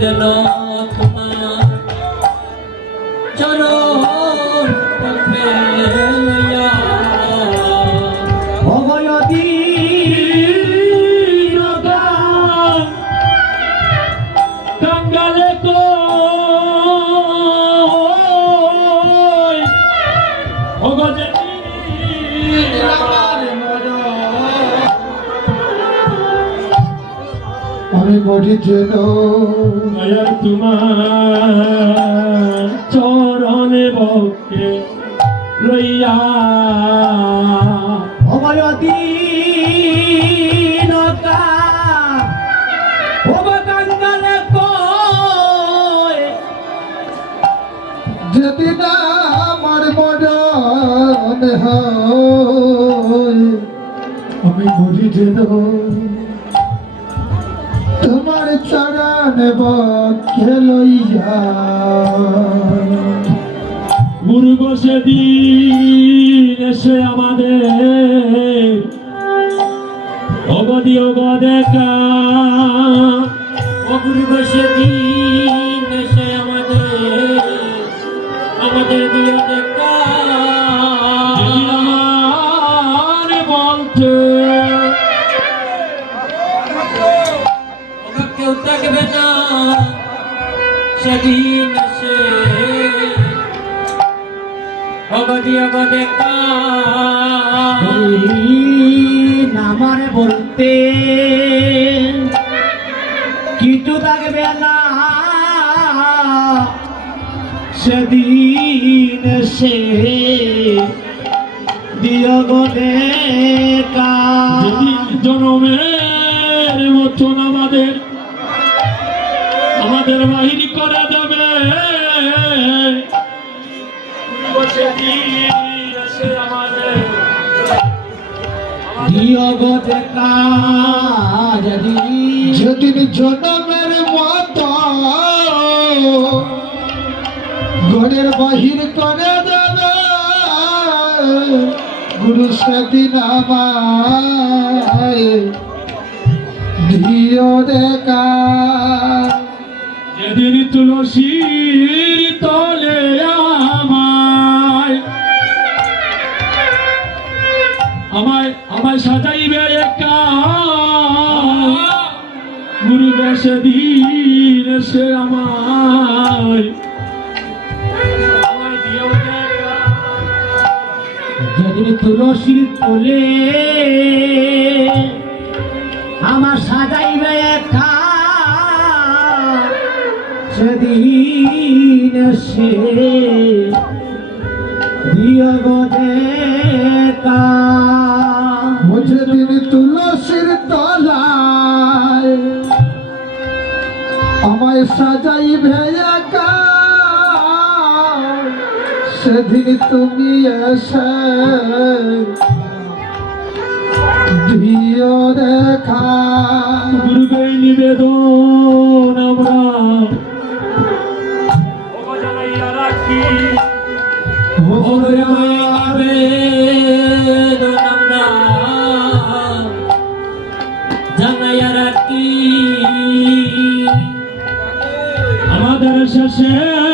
যেন তোমার চরণ পথে লইয়া অবয়দী কাঙ্গালে আমি যেন মায়ার তোমার চরণে বকে লইয়া আমার মরণ হয় আমি মরি যেন তোমার চরণ বক্ষে লইয়া পূর্ব এসে আমাদের অবধি অবদেকা অপূর্ব সেদিন এসে আমাদের কেউ থাকবে না। সেদিন এসে অগদি অগদেকা নামারে বলতে কিছু থাকবে না। সেদিন সে দিয় দেখা যেদিন জনমের মতন আমাদের আমাদের বাহির করে যদি যেদিন জনমের মত ঘরের বাহির করে দেবে গুরু সেদিন আমায় দেখা তুলসীর তলে আমায়। আমায় আমায় সাজাইবে গুরু বেশে দিন সে আমায়। তুলসীর তোলে আমার সাজাইবে একা সেদিন সে যেদিন তুলসীর তলায় আমায় সাজাইবে একা সেদিন তুমি এসে দিও দেখা। গুরুবে নিবেদন শেষে